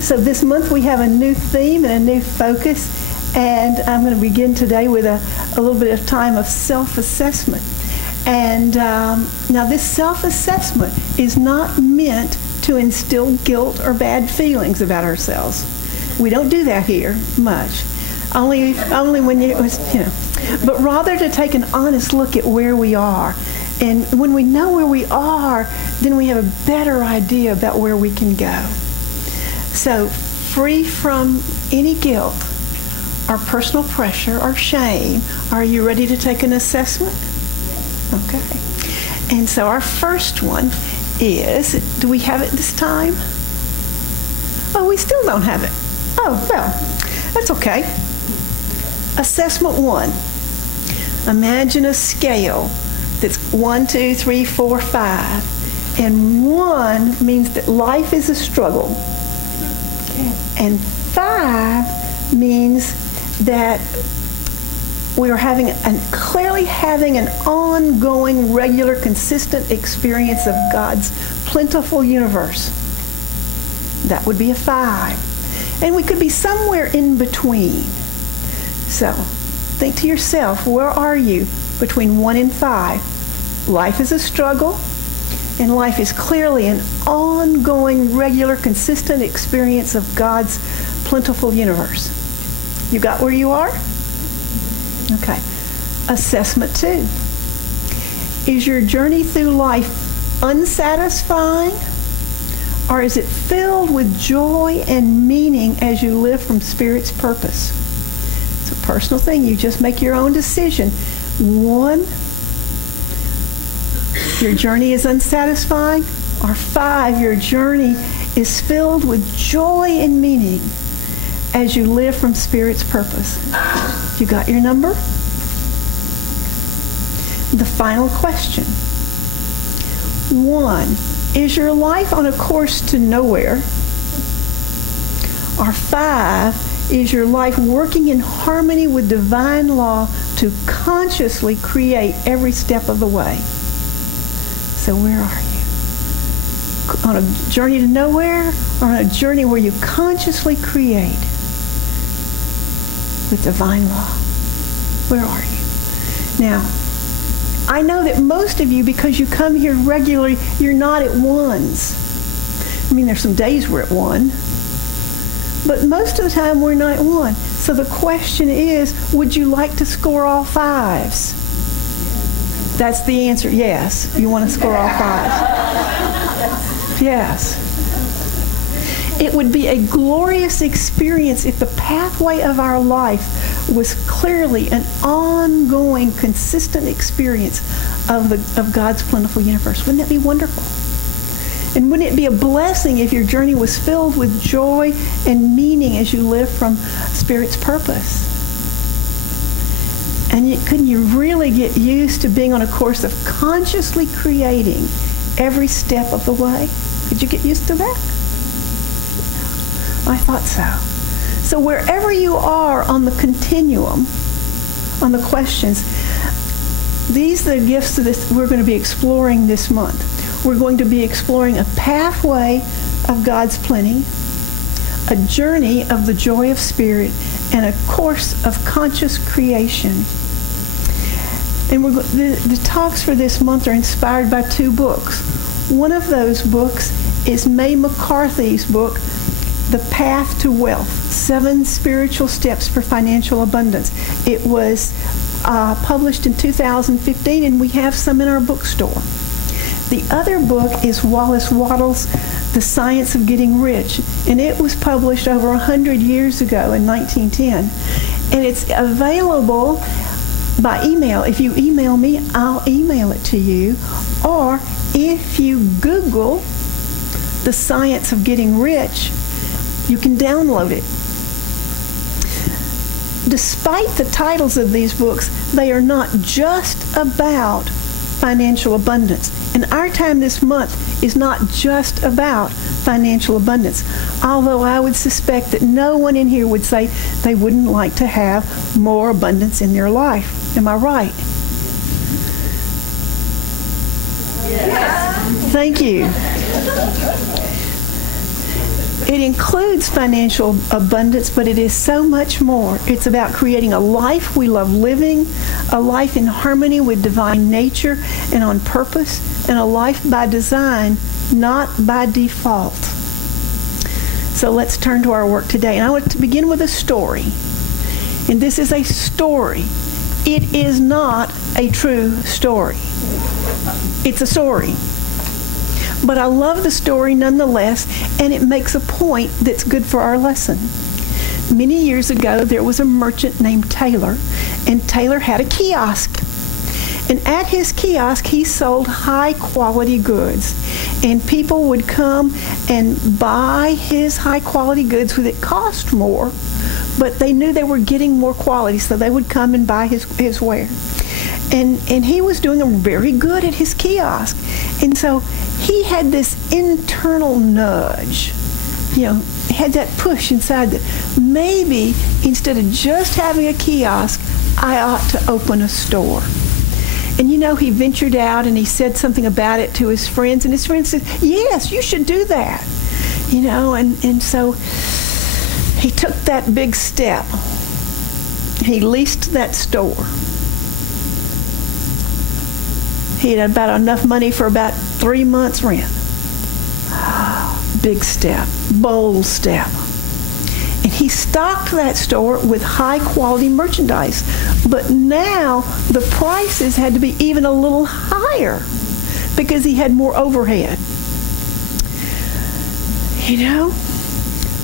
So this month we have a new theme and a new focus, and I'm going to begin today with a little bit of time of self-assessment. And now this self-assessment is not meant to instill guilt or bad feelings about ourselves. We don't do that here much. Only when you know. But rather to take an honest look at where we are. And when we know where we are, then we have a better idea about where we can go. So, free from any guilt or personal pressure or shame, are you ready to take an assessment? Okay. And so our first one is, do we have it this time? Oh, we still don't have it. Oh, well, that's okay. Assessment 1. Imagine a scale that's 1, 2, 3, 4, 5. And 1 means that life is a struggle. And 5 means that we are clearly having an ongoing, regular, consistent experience of God's plentiful universe. That would be a 5. And we could be somewhere in between. So, think to yourself, where are you between 1 and 5? Life is a struggle, and life is clearly an ongoing, regular, consistent experience of God's plentiful universe. You got where you are? Okay. Assessment 2. Is your journey through life unsatisfying, or is it filled with joy and meaning as you live from Spirit's purpose? It's a personal thing. You just make your own decision. 1, your journey is unsatisfying, or 5, your journey is filled with joy and meaning as you live from Spirit's purpose. You got your number? The final question. 1, is your life on a course to nowhere? Or 5, is your life working in harmony with divine law to consciously create every step of the way? So where are you? On a journey to nowhere, or on a journey where you consciously create with divine law? Where are you? Now, I know that most of you, because you come here regularly, you're not at 1s. I mean, there's some days we're at 1, but most of the time we're not at 1. So the question is, would you like to score all 5s? That's the answer. Yes. You want to score all 5s? Yes. It would be a glorious experience if the pathway of our life was clearly an ongoing, consistent experience of God's plentiful universe. Wouldn't that be wonderful? And wouldn't it be a blessing if your journey was filled with joy and meaning as you live from Spirit's purpose? And couldn't you really get used to being on a course of consciously creating every step of the way? Could you get used to that? I thought so. So wherever you are on the continuum, on the questions, these are the gifts that we're going to be exploring this month. We're going to be exploring a pathway of God's plenty, a journey of the joy of Spirit, and a course of conscious creation. And the talks for this month are inspired by 2 books. One of those books is May McCarthy's book, The Path to Wealth, 7 Spiritual Steps for Financial Abundance. It was published in 2015, and we have some in our bookstore. The other book is Wallace Wattles' The Science of Getting Rich, and it was published over 100 years ago in 1910. And it's available by email. If you email me, I'll email it to you. Or if you Google The Science of Getting Rich, you can download it. Despite the titles of these books, they are not just about financial abundance. And our time this month is not just about financial abundance. Although I would suspect that no one in here would say they wouldn't like to have more abundance in their life. Am I right? Yes. Thank you. It includes financial abundance, but it is so much more. It's about creating a life we love living, a life in harmony with divine nature and on purpose, and a life by design, not by default. So let's turn to our work today. And I want to begin with a story. And this is a story. It is not a true story. It's a story. But I love the story nonetheless, and it makes a point that's good for our lesson. Many years ago, there was a merchant named Taylor, and Taylor had a kiosk. And at his kiosk, he sold high-quality goods. And people would come and buy his high-quality goods with it cost more, but they knew they were getting more quality, so they would come and buy his ware. And he was doing very good at his kiosk. And so he had this internal nudge, had that push inside that maybe instead of just having a kiosk, I ought to open a store. And he ventured out and he said something about it to his friends, and his friends said, yes, you should do that. And so he took that big step. He leased that store. He had about enough money for about 3 months' rent. Big step, bold step. And he stocked that store with high-quality merchandise. But now the prices had to be even a little higher because he had more overhead.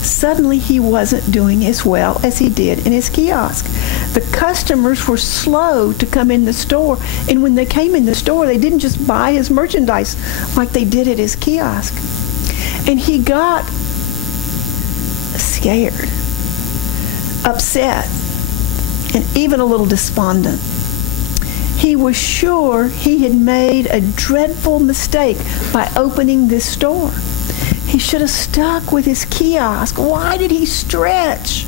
Suddenly he wasn't doing as well as he did in his kiosk. The customers were slow to come in the store, and when they came in the store, they didn't just buy his merchandise like they did at his kiosk. And he got scared, upset, and even a little despondent. He was sure he had made a dreadful mistake by opening this store. He should have stuck with his kiosk. Why did he stretch?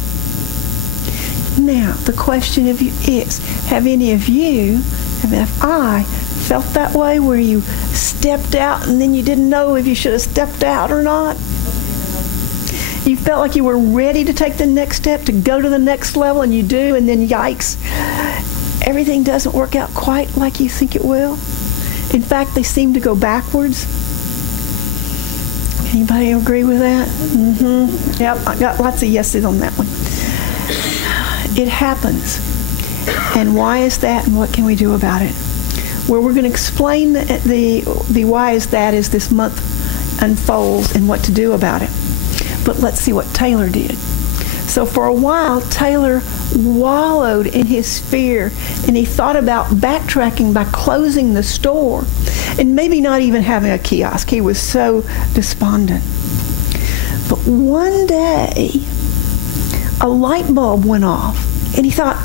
Now, the question is, have any of you, have I felt that way where you stepped out and then you didn't know if you should have stepped out or not? You felt like you were ready to take the next step, to go to the next level, and you do, and then yikes, everything doesn't work out quite like you think it will. In fact, they seem to go backwards. Anybody agree with that? Mm-hmm. Yep, I got lots of yeses on that one. It happens. And why is that, and what can we do about it? Well, we're going to explain the why is that as this month unfolds and what to do about it. But let's see what Taylor did. So for a while, Taylor wallowed in his fear, and he thought about backtracking by closing the store and maybe not even having a kiosk. He was so despondent. But one day, a light bulb went off, and he thought,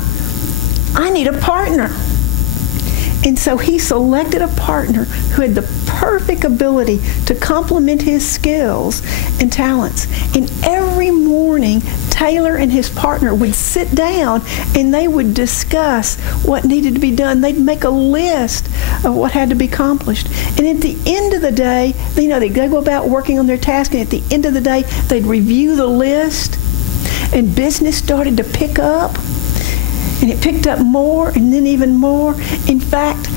I need a partner. And so he selected a partner who had the perfect ability to complement his skills and talents. And every morning, Taylor and his partner would sit down and they would discuss what needed to be done. They'd make a list of what had to be accomplished. And at the end of the day, they'd go about working on their task, and at the end of the day, they'd review the list, and business started to pick up. And it picked up more and then even more. In fact,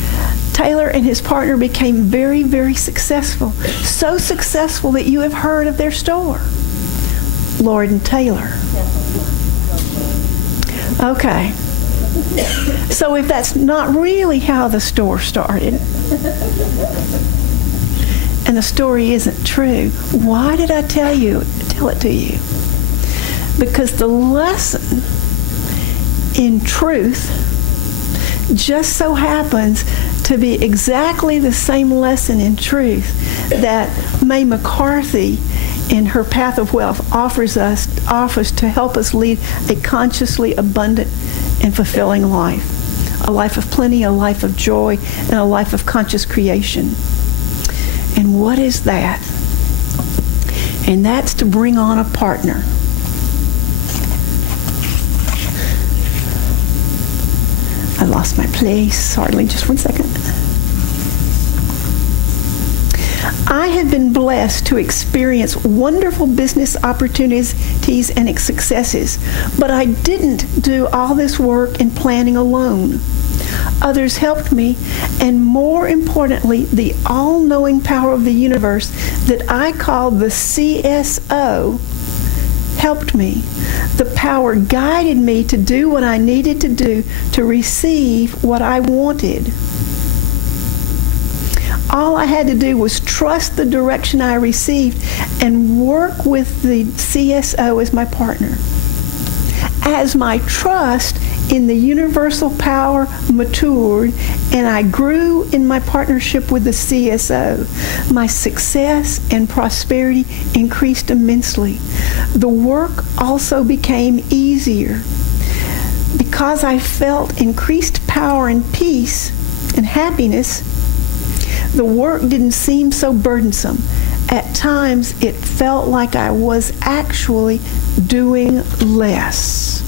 Taylor and his partner became very, very successful. So successful that you have heard of their store, Lord and Taylor. Okay. So if that's not really how the store started, and the story isn't true, why did I tell it to you? Because the lesson in truth just so happens to be exactly the same lesson in truth that Mae McCarthy in her Path of Wealth offers to help us lead a consciously abundant and fulfilling life. A life of plenty, a life of joy, and a life of conscious creation. And what is that? And that's to bring on a partner. I lost my place. Hardly, just one second. I have been blessed to experience wonderful business opportunities and successes, but I didn't do all this work and planning alone. Others helped me, and more importantly, the all-knowing power of the universe that I call the CSO helped me. The power guided me to do what I needed to do to receive what I wanted. All I had to do was trust the direction I received and work with the CSO as my partner. As my trust in the universal power matured and I grew in my partnership with the CSO, my success and prosperity increased immensely. The work also became easier because I felt increased power and peace and happiness. The work didn't seem so burdensome. At times, it felt like I was actually doing less.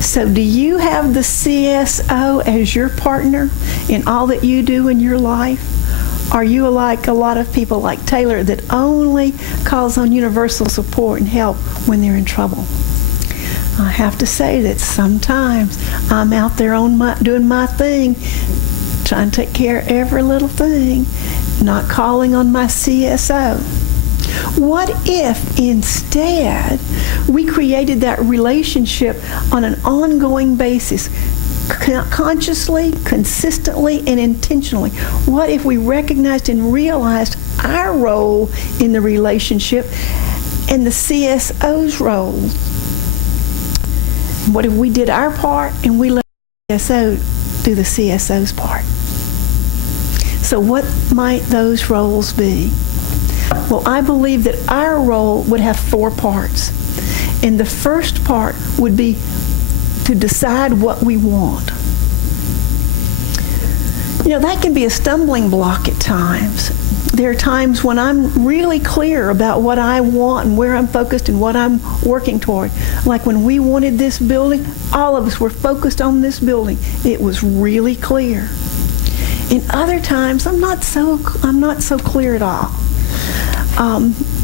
So do you have the CSO as your partner in all that you do in your life? Are you like a lot of people like Taylor that only calls on universal support and help when they're in trouble? I have to say that sometimes I'm out there doing my thing, trying to take care of every little thing, not calling on my CSO. What if instead we created that relationship on an ongoing basis, consciously, consistently, and intentionally? What if we recognized and realized our role in the relationship and the CSO's role? What if we did our part and we let the CSO do the CSO's part? So what might those roles be? Well, I believe that our role would have 4 parts. And the first part would be to decide what we want. You know, that can be a stumbling block at times. There are times when I'm really clear about what I want and where I'm focused and what I'm working toward. Like when we wanted this building, all of us were focused on this building. It was really clear. In other times, I'm not so clear at all.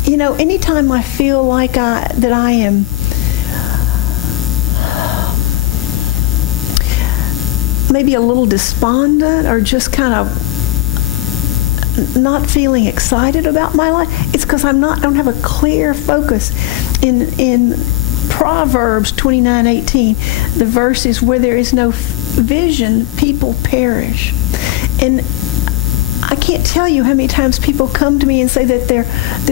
You know, anytime I feel like that I am maybe a little despondent or just kind of not feeling excited about my life, it's because I don't have a clear focus. In Proverbs 29:18, the verse is, where there is no vision, people perish. And I can't tell you how many times people come to me and say that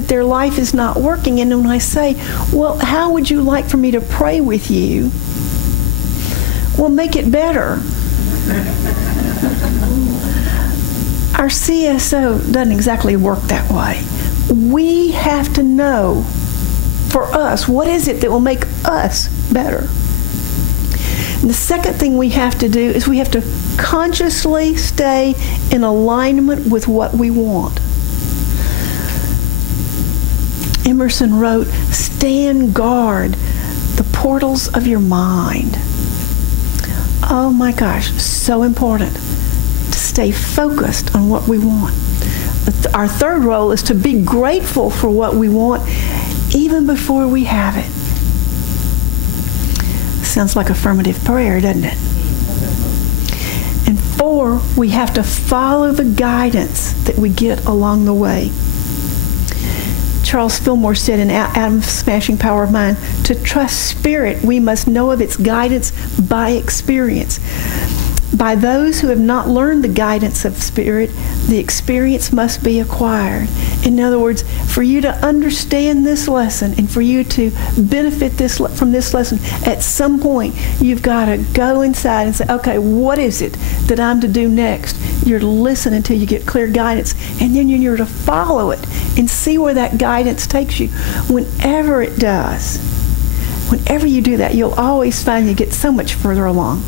their life is not working. And when I say, well, how would you like for me to pray with you? Well, make it better. Our CSO doesn't exactly work that way. We have to know for us, what is it that will make us better? And the second thing we have to do is we have to consciously stay in alignment with what we want. Emerson wrote, "Stand guard the portals of your mind." Oh my gosh, so important to stay focused on what we want. Our third role is to be grateful for what we want even before we have it. Sounds like affirmative prayer, doesn't it? And 4, we have to follow the guidance that we get along the way. Charles Fillmore said in Adam's Smashing Power of Mind, to trust spirit, we must know of its guidance by experience. By those who have not learned the guidance of spirit, the experience must be acquired. In other words, for you to understand this lesson and for you to benefit from this lesson, at some point you've got to go inside and say, okay, what is it that I'm to do next? You're to listen until you get clear guidance, and then you're to follow it and see where that guidance takes you. Whenever it does, whenever you do that, you'll always find you get so much further along.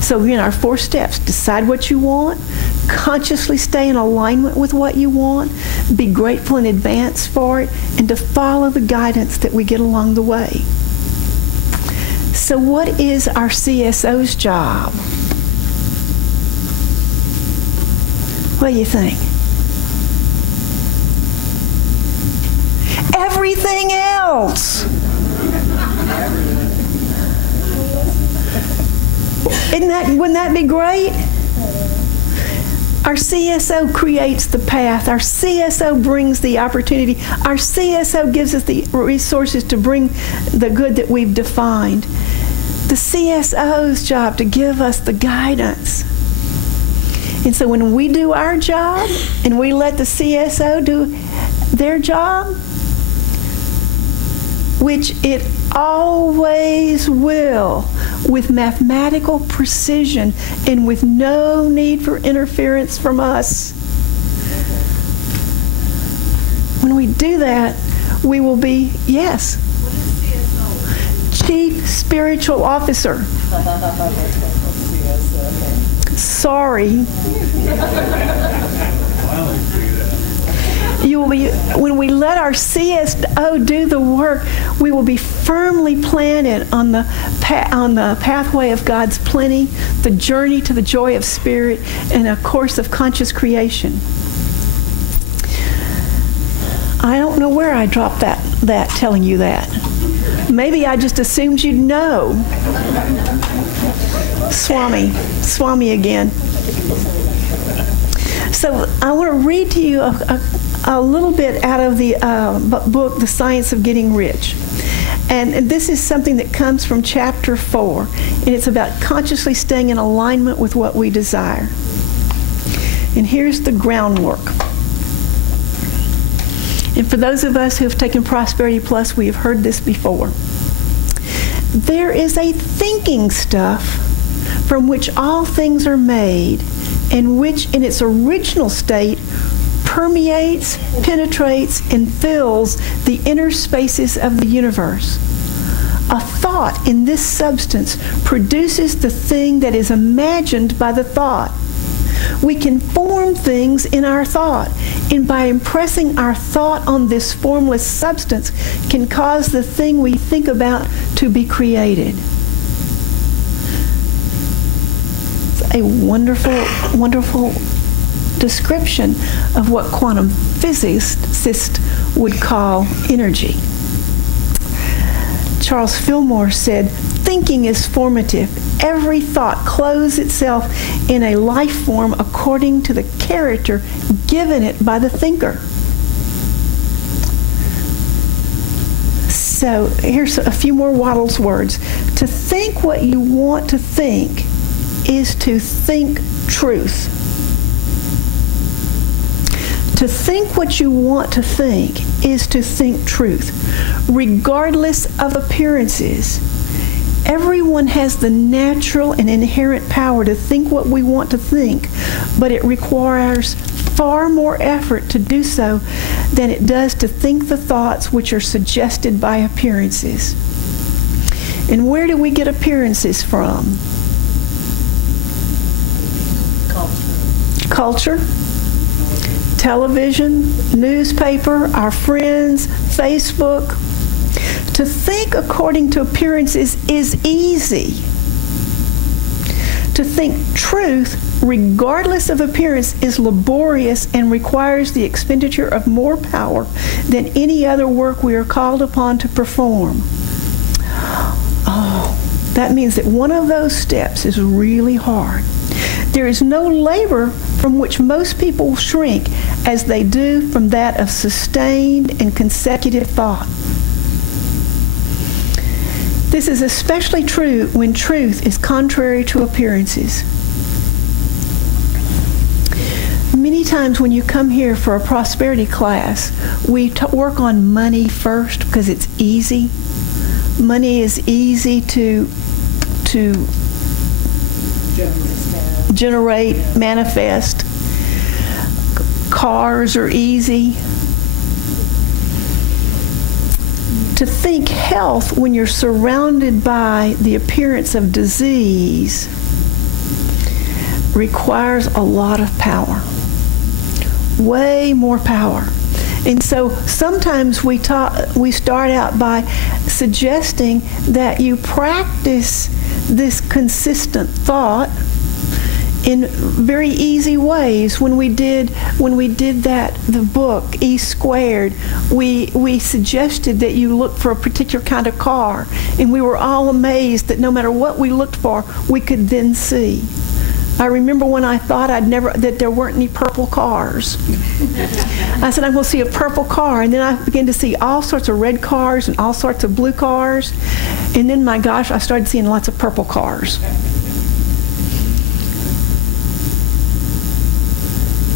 So again, our 4 steps: decide what you want, consciously stay in alignment with what you want, be grateful in advance for it, and to follow the guidance that we get along the way. So what is our CSO's job? What do you think? Everything else. Wouldn't that be great? Our CSO creates the path. Our CSO brings the opportunity. Our CSO gives us the resources to bring the good that we've defined. The CSO's job to give us the guidance. And so when we do our job and we let the CSO do their job, which it always will, with mathematical precision and with no need for interference from us. When we do that, we will be, yes, Chief Spiritual Officer. Sorry. You will be, when we let our CSO do the work, we will be firmly planted on the pathway of God's plenty, the journey to the joy of spirit, and a course of conscious creation. I don't know where I dropped that telling you that. Maybe I just assumed you'd know. Swami again. So I want to read to you a little bit out of the book, The Science of Getting Rich. And this is something that comes from chapter 4. And it's about consciously staying in alignment with what we desire. And here's the groundwork. And for those of us who have taken Prosperity Plus, we have heard this before. There is a thinking stuff from which all things are made, and which in its original state permeates, penetrates, and fills the inner spaces of the universe. A thought in this substance produces the thing that is imagined by the thought. We can form things in our thought, and by impressing our thought on this formless substance can cause the thing we think about to be created. It's a wonderful, wonderful description of what quantum physicists would call energy. Charles Fillmore said, "Thinking is formative. Every thought clothes itself in a life form according to the character given it by the thinker." So here's a few more Waddell's words. To think what you want to think is to think truth. To think what you want to think is to think truth, regardless of appearances. Everyone has the natural and inherent power to think what we want to think, but it requires far more effort to do so than it does to think the thoughts which are suggested by appearances. And where do we get appearances from? Culture. Television, newspaper, our friends, Facebook. To think according to appearances is easy. To think truth, regardless of appearance, is laborious and requires the expenditure of more power than any other work we are called upon to perform. Oh, that means that one of those steps is really hard. There is no labor from which most people shrink as they do from that of sustained and consecutive thought. This is especially true when truth is contrary to appearances. Many times when you come here for a prosperity class, we work on money first because it's easy. Money is easy to generate, manifest. Cars are easy. To think health when you're surrounded by the appearance of disease requires a lot of power. Way more power. And so sometimes we start out by suggesting that you practice this consistent thought in very easy ways. When we did the book E Squared, we suggested that you look for a particular kind of car, and we were all amazed that no matter what we looked for, we could then see. I remember when I thought that there weren't any purple cars. I said, I'm going to see a purple car. And then I began to see all sorts of red cars and all sorts of blue cars. And then, my gosh, I started seeing lots of purple cars.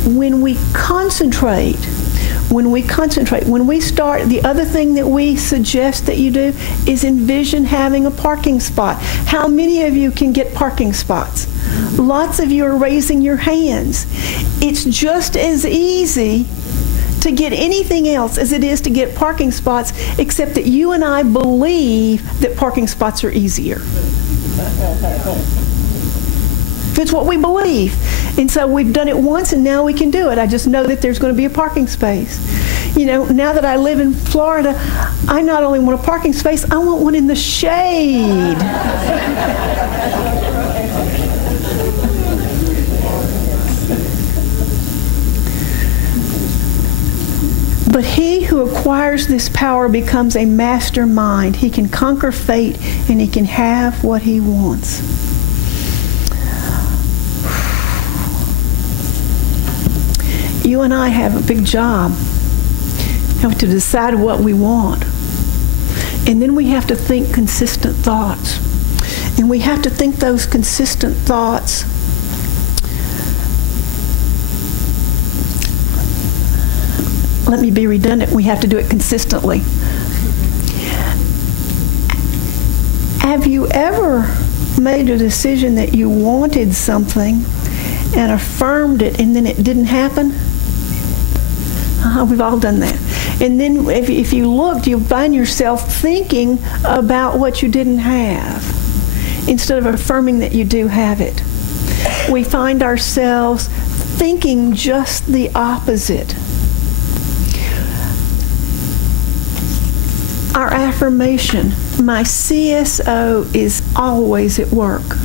When we concentrate, when we start, the other thing that we suggest that you do is envision having a parking spot. How many of you can get parking spots? Lots of you are raising your hands. It's just as easy to get anything else as it is to get parking spots, except that you and I believe that parking spots are easier. It's what we believe. And so we've done it once, and now we can do it. I just know that there's going to be a parking space. You know, now that I live in Florida, I not only want a parking space, I want one in the shade. But he who acquires this power becomes a mastermind. He can conquer fate, and he can have what he wants. You and I have a big job. We have to decide what we want. And then we have to think consistent thoughts. And we have to think those consistent thoughts let me be redundant, we have to do it consistently. Have you ever made a decision that you wanted something and affirmed it, and then it didn't happen? We've all done that. And then if you looked, you'll find yourself thinking about what you didn't have instead of affirming that you do have it. We find ourselves thinking just the opposite. Our affirmation, my CSO is always at work.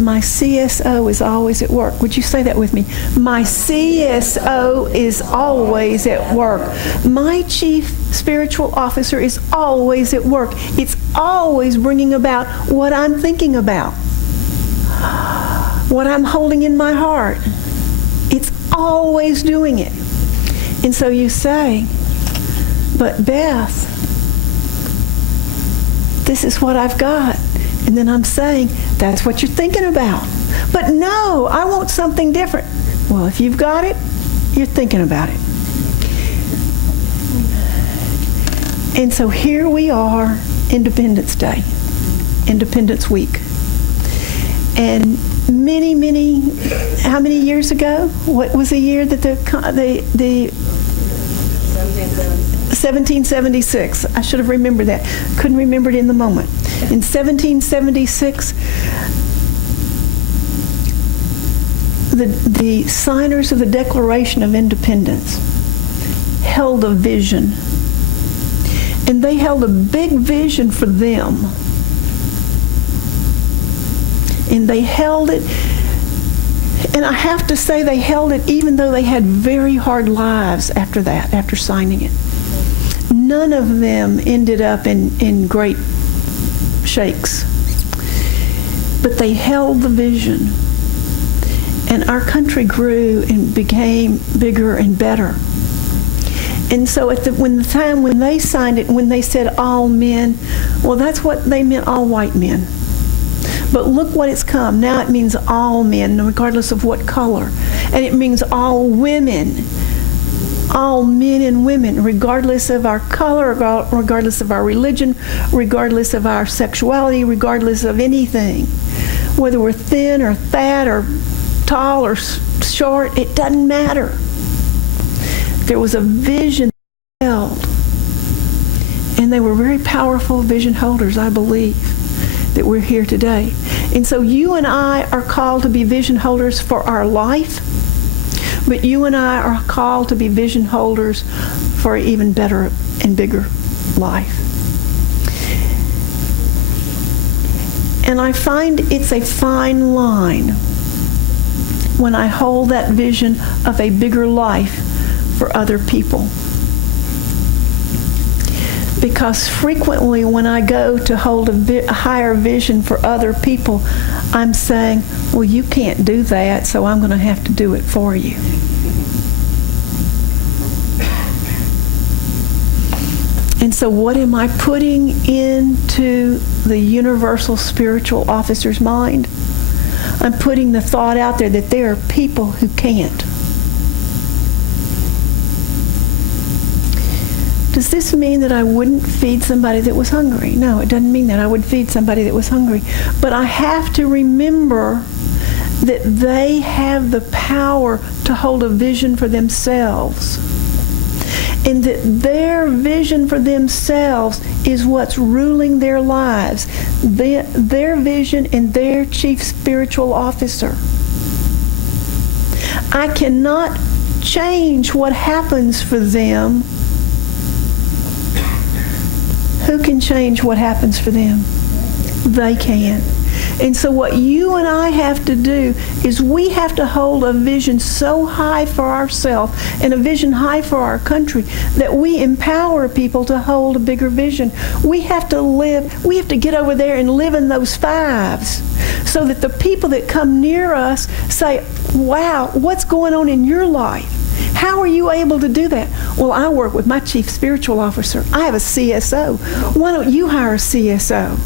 My CSO is always at work. Would you say that with me? My CSO is always at work. My chief spiritual officer is always at work. It's always bringing about what I'm thinking about, what I'm holding in my heart. It's always doing it. And so you say, but Beth, this is what I've got. And then I'm saying, that's what you're thinking about. But no, I want something different. Well, if you've got it, you're thinking about it. And so here we are, Independence Day, Independence Week. And how many years ago? What was the year that the 1776. I should have remembered that. Couldn't remember it in the moment. In 1776, the signers of the Declaration of Independence held a vision. And they held a big vision for them. And they held it, and I have to say they held it even though they had very hard lives after that, after signing it. None of them ended up in great shakes. But they held the vision. And our country grew and became bigger and better. And so when they signed it, when they said all men, well, that's what they meant, all white men. But look what it's come. Now it means all men, regardless of what color. And it means all women. All men and women, regardless of our color, regardless of our religion, regardless of our sexuality, regardless of anything. Whether we're thin or fat or tall or short, it doesn't matter. There was a vision held. And they were very powerful vision holders, I believe, that we're here today. And so you and I are called to be vision holders for our life. But you and I are called to be vision holders for an even better and bigger life. And I find it's a fine line when I hold that vision of a bigger life for other people. Because frequently when I go to hold a higher vision for other people, I'm saying, well, you can't do that, so I'm going to have to do it for you. And so what am I putting into the universal spiritual officer's mind? I'm putting the thought out there that there are people who can't. Does this mean that I wouldn't feed somebody that was hungry? No, it doesn't mean that I would feed somebody that was hungry. But I have to remember that they have the power to hold a vision for themselves. And that their vision for themselves is what's ruling their lives. Their vision and their chief spiritual officer. I cannot change what happens for them. Who can change what happens for them? They can. And so what you and I have to do is we have to hold a vision so high for ourselves and a vision high for our country that we empower people to hold a bigger vision. We have to get over there and live in those fives so that the people that come near us say, wow, what's going on in your life? How are you able to do that? Well, I work with my chief spiritual officer. I have a CSO. Why don't you hire a CSO?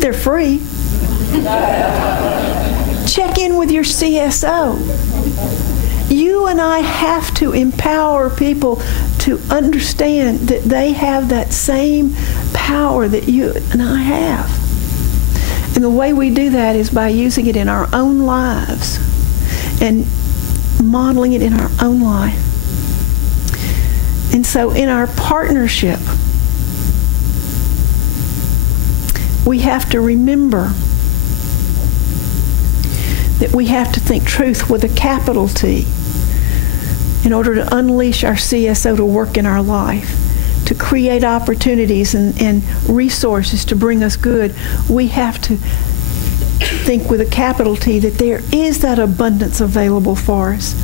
They're free. Check in with your CSO. You and I have to empower people to understand that they have that same power that you and I have. And the way we do that is by using it in our own lives and modeling it in our own life. And so in our partnership, we have to remember that we have to think truth with a capital T in order to unleash our CSO to work in our life, to create opportunities and resources to bring us good. We have to think with a capital T that there is that abundance available for us.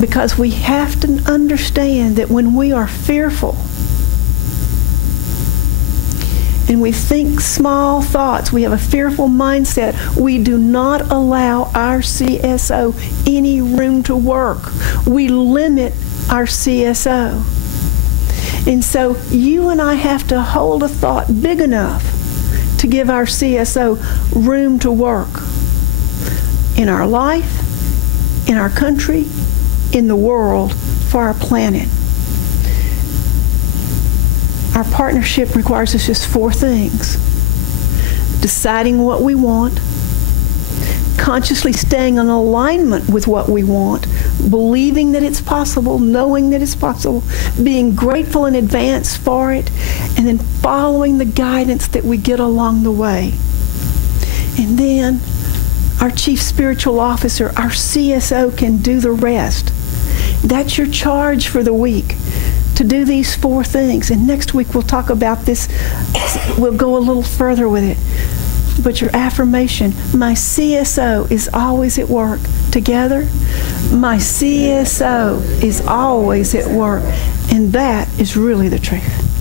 Because we have to understand that when we are fearful and we think small thoughts, we have a fearful mindset, we do not allow our CSO any room to work. We limit our CSO. And so you and I have to hold a thought big enough to give our CSO room to work in our life, in our country, in the world, for our planet. Our partnership requires us just 4 things. Deciding what we want, consciously staying in alignment with what we want, believing that it's possible, knowing that it's possible, being grateful in advance for it, and then following the guidance that we get along the way. And then our chief spiritual officer, our CSO, can do the rest. That's your charge for the week, to do these 4 things. And next week we'll talk about this. We'll go a little further with it. But your affirmation, my CSO is always at work. Together, my CSO is always at work. And that is really the truth.